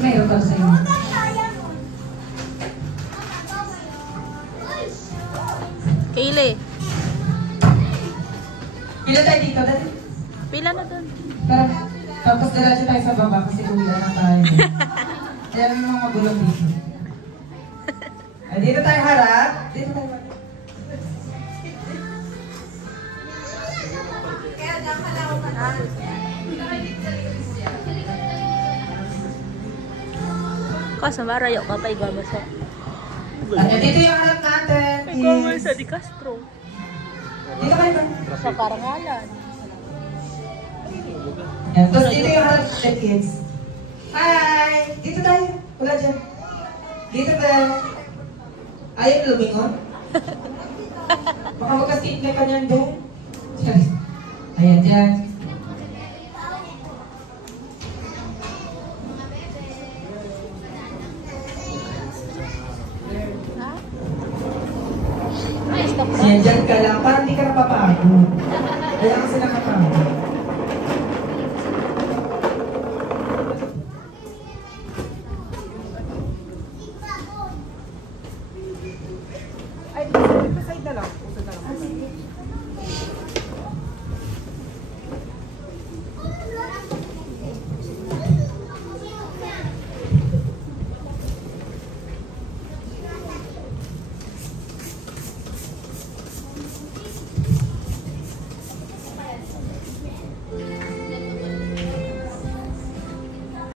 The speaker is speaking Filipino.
Mayroon pa sa'yo. Kaylee. Pila tayo dito, dati? Pila na dun. Tapos diretso tayo sa baba kasi uwi na tayo. Kaya may mga magulong dito. Dito tayo harap. Dito tayo harap. Kaya dyan ka lang ako na. Kaso marayo ka pa igwaba sa... Dito yung harap natin. Igwaba sa Di Castro. Dito kayo ba? Sa Karangalan. Tapos dito yung harap natin, kids. Hi! Dito tayo. Wala dyan. Dito tayo. Ayaw lumingon? Baka magka-skip na ka niyan doon. Ayan dyan. Ayan dyan ka lang. Parang di ka napapagod. Kaya kasi nakapagod.